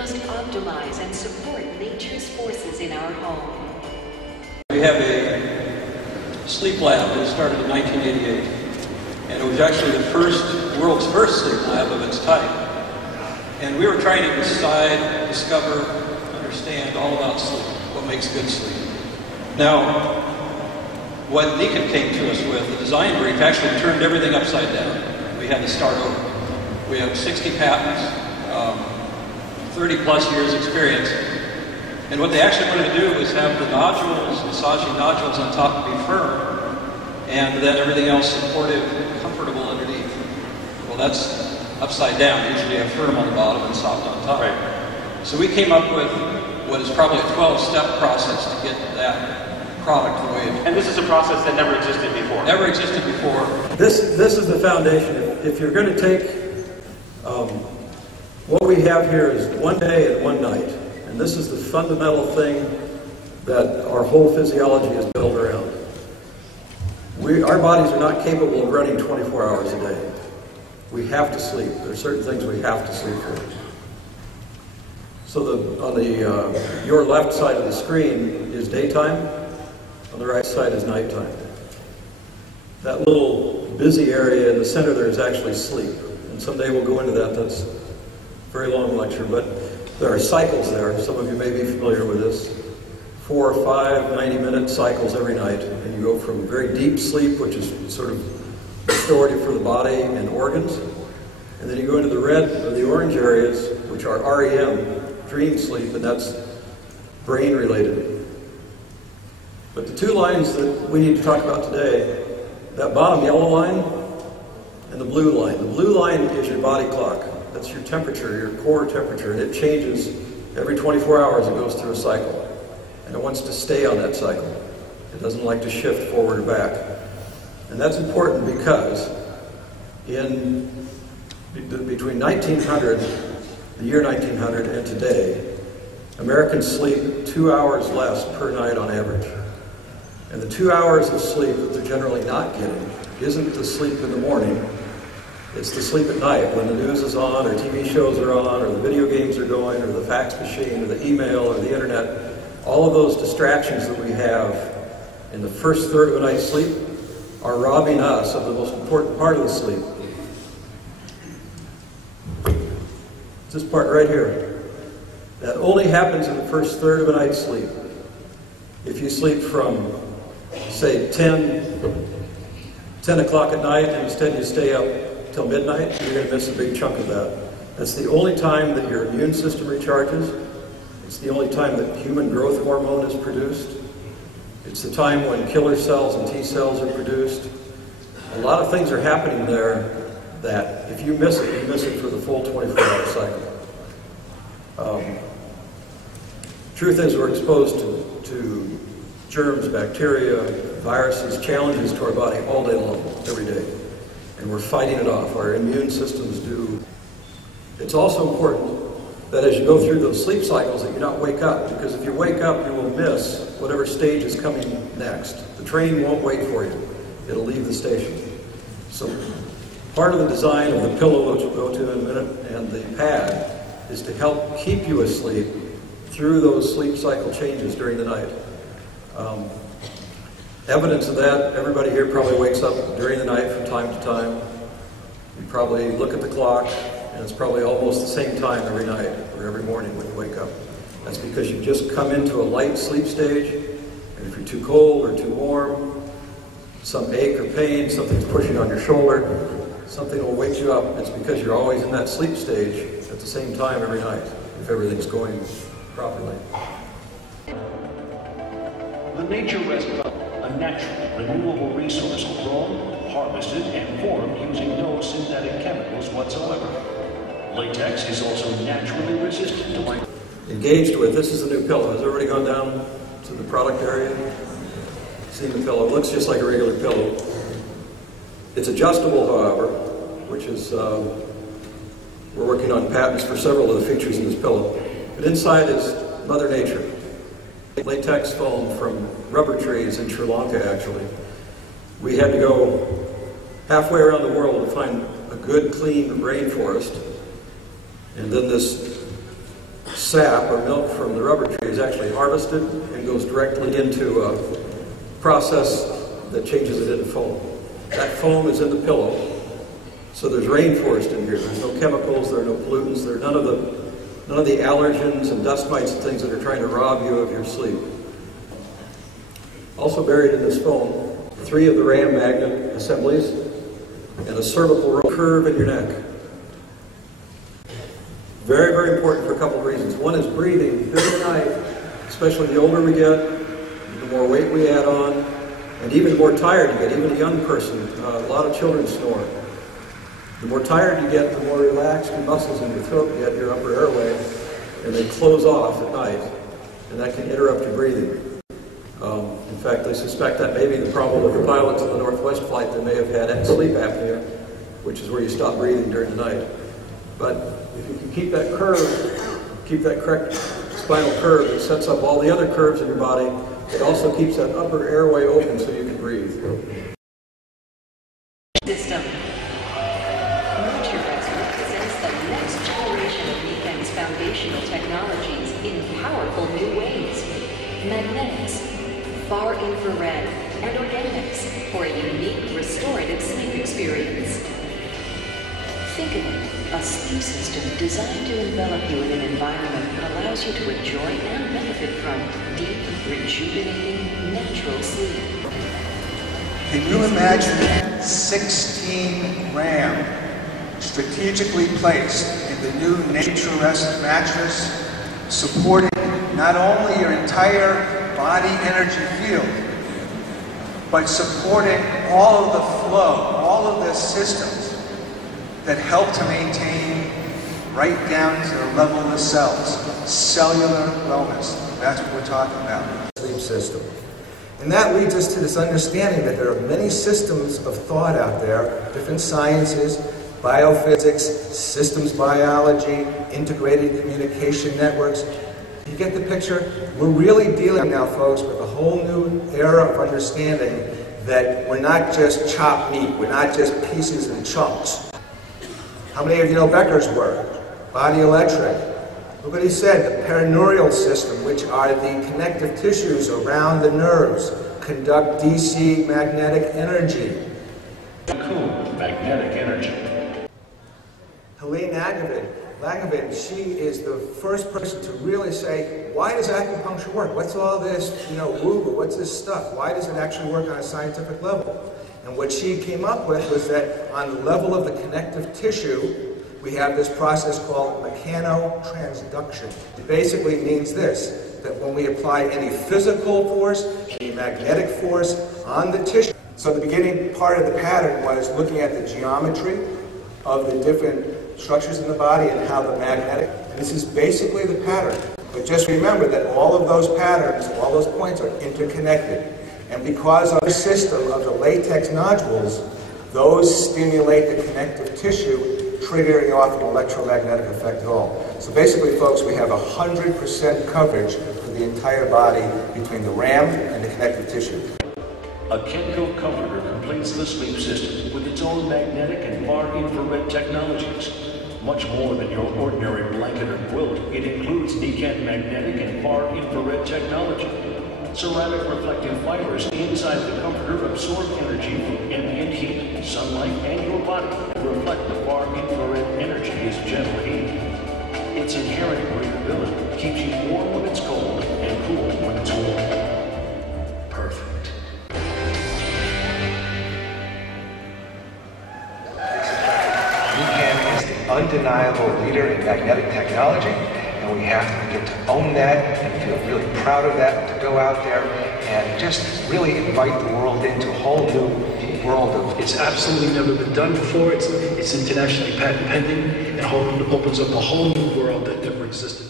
must optimize and support nature's forces in our home. We have a sleep lab that started in 1988, and it was actually the world's first sleep lab of its type. And we were trying to decide, discover, understand all about sleep, what makes good sleep. Now, what Nikken came to us with, the design brief, actually turned everything upside down. We had to start over. We have 60 patents, 30 plus years experience. And what they actually wanted to do was have the nodules, massaging nodules on top be firm, and then everything else supportive, comfortable underneath. Well, that's upside down. Usually you have firm on the bottom and soft on top. Right. So we came up with what is probably a 12-step process to get that product the way it is. And this is a process that never existed before. Never existed before. This is the foundation. If you're going to take, what we have here is one day and one night. And this is the fundamental thing that our whole physiology is built around. Our bodies are not capable of running 24 hours a day. We have to sleep. There are certain things we have to sleep for. So your left side of the screen is daytime. On the right side is nighttime. That little busy area in the center there is actually sleep. And someday we'll go into that. That's a very long lecture. But there are cycles there. Some of you may be familiar with this. 4 or 5 90-minute cycles every night. And you go from very deep sleep, which is sort of restorative for the body and organs. And then you go into the red or the orange areas, which are REM, dream sleep, and that's brain related. But the two lines that we need to talk about today, that bottom yellow line and the blue line. The blue line is your body clock. That's your temperature, your core temperature, and it changes every 24 hours. It goes through a cycle, and it wants to stay on that cycle. It doesn't like to shift forward or back. And that's important because between 1900, the year 1900, and today, Americans sleep 2 hours less per night on average. And the 2 hours of sleep that they're generally not getting isn't the sleep in the morning, it's the sleep at night when the news is on, or TV shows are on, or the video games are going, or the fax machine, or the email, or the internet. All of those distractions that we have in the first third of a night's sleep are robbing us of the most important part of the sleep. This part right here. That only happens in the first third of a night's sleep. If you sleep from, say, 10 o'clock at night and instead you stay up till midnight, you're going to miss a big chunk of that. That's the only time that your immune system recharges. It's the only time that human growth hormone is produced. It's the time when killer cells and T cells are produced. A lot of things are happening there that if you miss it, you miss it for the full 24-hour cycle. Truth is, we're exposed to germs, bacteria, viruses, challenges to our body all day long, every day. And we're fighting it off. Our immune systems do. It's also important that as you go through those sleep cycles that you not wake up, because if you wake up, you will miss whatever stage is coming next. The train won't wait for you. It'll leave the station. So part of the design of the pillow, which we'll go to in a minute, and the pad, is to help keep you asleep through those sleep cycle changes during the night. Evidence of that, everybody here probably wakes up during the night from time to time. You probably look at the clock, and it's probably almost the same time every night or every morning when you wake up. That's because you've just come into a light sleep stage, and if you're too cold or too warm, some ache or pain, something's pushing on your shoulder, something will wake you up. It's because you're always in that sleep stage at the same time every night, if everything's going properly. The Naturest, a natural, renewable resource grown, harvested, and formed using no synthetic chemicals whatsoever. Latex is also naturally resistant to Engaged with, this is the new pillow. Has everybody gone down to the product area? Seen the pillow? It looks just like a regular pillow. It's adjustable, however, which is, we're working on patents for several of the features in this pillow. But inside is Mother Nature. Latex foam from rubber trees in Sri Lanka, actually. We had to go halfway around the world to find a good, clean rainforest. And then this sap or milk from the rubber tree is actually harvested and goes directly into a process that changes it into foam. That foam is in the pillow, so there's rainforest in here. There's no chemicals, there are no pollutants, there are none of the allergens and dust mites and things that are trying to rob you of your sleep. Also buried in this foam, 3 of the RAM magnet assemblies and a cervical curve in your neck. Very, very important for a couple of reasons. One is breathing. During the night, especially the older we get, the more weight we add on, and even the more tired you get. Even a young person, a lot of children snore. The more tired you get, the more relaxed your muscles in your throat get, your upper airway, and they close off at night, and that can interrupt your breathing. In fact, they suspect that may be the problem with the pilots on the Northwest flight that may have had sleep apnea, which is where you stop breathing during the night. But if you can keep that curve, keep that correct spinal curve, it sets up all the other curves in your body. It also keeps that upper airway open so you can breathe. System. Naturest represents the next generation of Nikken's foundational technologies in powerful new ways. Magnetics, far infrared, and organics for a unique restorative sleep experience. Think of it, a sleep system designed to envelop you in an environment that allows you to enjoy and benefit from deep, rejuvenating, natural sleep. Can you imagine 16 RAM strategically placed in the new Naturest mattress, supporting not only your entire body energy field, but supporting all of the flow, all of the systems that help to maintain right down to the level of the cells, cellular wellness. That's what we're talking about. Sleep system. And that leads us to this understanding that there are many systems of thought out there, different sciences, biophysics, systems biology, integrated communication networks. You get the picture? We're really dealing now, folks, with a whole new era of understanding that we're not just chopped meat, we're not just pieces and chunks. How many of you know Becker's work? Body electric. Look what he said, the perineural system, which are the connective tissues around the nerves, conduct DC magnetic energy. Cacoon, magnetic energy. Helene Langevin, she is the first person to really say, why does acupuncture work? What's all this, woo-woo, what's this stuff? Why does it actually work on a scientific level? And what she came up with was that on the level of the connective tissue, we have this process called mechanotransduction. It basically means this, that when we apply any physical force, any magnetic force on the tissue. So the beginning part of the pattern was looking at the geometry of the different structures in the body and how the magnetic, this is basically the pattern. But just remember that all of those patterns, all those points are interconnected. And because of the system of the latex nodules, those stimulate the connective tissue, triggering off an electromagnetic effect at all. So basically, folks, we have 100% coverage for the entire body between the RAM and the connective tissue. A Kenko comforter completes the sleep system with its own magnetic and far infrared technologies. Much more than your ordinary blanket or quilt, it includes Nikken magnetic and far infrared technology. Ceramic reflective fibers inside the comforter absorb energy from ambient heat, sunlight, and your body. Reflect the far infrared energy as gentle heat. Its inherent breathability keeps you warm when it's cold and cool when it's warm. Perfect. Nikken is the undeniable leader in magnetic technology, and we have to begin to own that and feel really proud of that, to go out there and just really invite the world into a whole new world of... It's absolutely never been done before. It's internationally patent pending and opens up a whole new world that never existed.